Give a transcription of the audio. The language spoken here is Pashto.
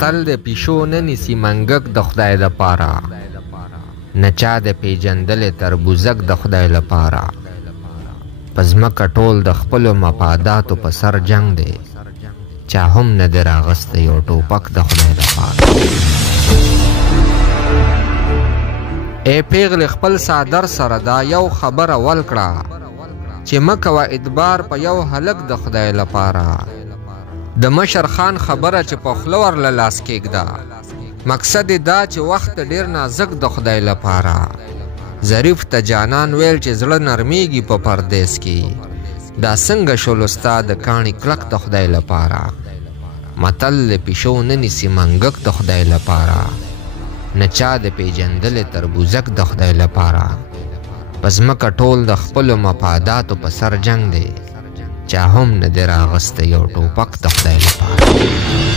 متل د پیشو نه نیسي منګک د خدای لپاره، نه چا د پیجندلې تربوزک د خدای لپاره. په ځمکه ټول د خپلو مفاداتو په سر جنگ دی، چا هم نه دی راغستی یو ټوپک د خدای لپاره. ای پیغلې خپل څادر سره دا یو خبره ول کړه، چې مه کوه ادبار په یو هلک د خدای لپاره. د مشر خان خبره چې په خوله ورله لاس کېږده، مقصد یې دا چې وخت ډېر نازک د خدای لپاره. ظریف ته جانان ویل چې زړه نرمیږي په پردیس کې، دا څنګه شول ستا د کاڼي کلک د خدای لپاره. متل د پیشو نه نیسي منګک د خدای لپاره، نه چا د پیجندلې تربوزک د خدای لپاره. په ځمکه ټول د خپلو مفاداتو په سر جنگ دی، چا هم نه دی راغستی یو ټوپک د خدای لپاره.